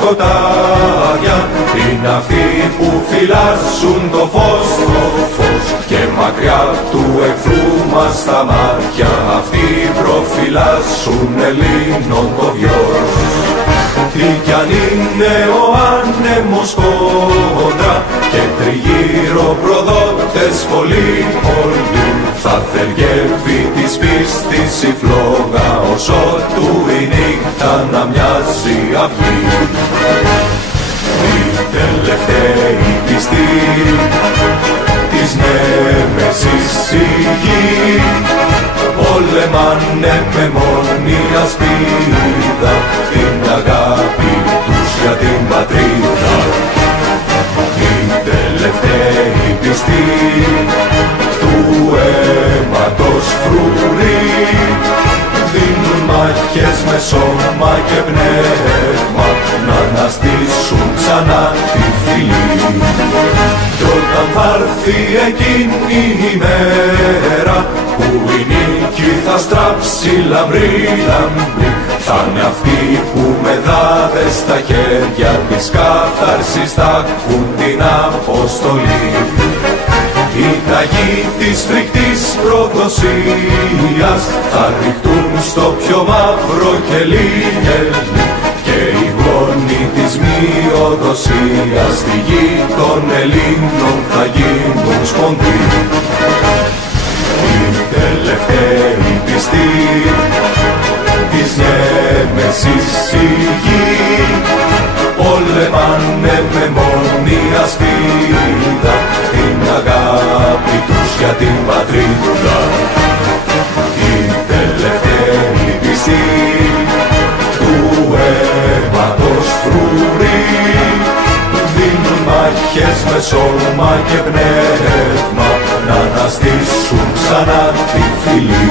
σκοτάδια είναι αυτοί που φυλάσσουν το φως, και μακριά του εχθρού μας τα μάτια αυτοί προφυλάσσουν Ελλήνων το βιός. Τι κι αν είναι ο άνεμος κόντρα και τριγύρω προδότες πολλοί, θα θεργεύει της πίστης η φλόγα όσο του η νύχτα να μοιάζει αυγή. Οι τελευταίοι πιστοί της Νέμεσης η γη πολεμάνε με μόνη ασπίδα την αγάπη τους για την πατρίδα. Οι τελευταίοι πιστοί του αίματος φρουροί δίνουν μάχες με σώμα και πνεύμα να αναστήσουν ξανά τη φυλή. Κι όταν θα έρθει εκείνη η μέρα που η νίκη θα στράψει λαμπρή, θα είναι αυτοί που με δάδες στα χέρια της κάθαρσης θα έχουν την αποστολή. Οι ταγοί της φρικτής προδοσίας θα ρηχτούν στο πιο μαύρο κελί, και οι γόνοι της μειοδοσίας στη γη των Ελλήνων θα γίνουν σπονδοί. Οι τελευταίοι πιστοί της Νέμεσης η γη πολεμάνε με μόνη ασπίδα την αγάπη τους για την πατρίδα. Οι τελευταίοι πιστοί του αίματος φρουροί δίνουν μάχες με σώμα και πνεύμα να αναστήσουν ξανά τη φυλή.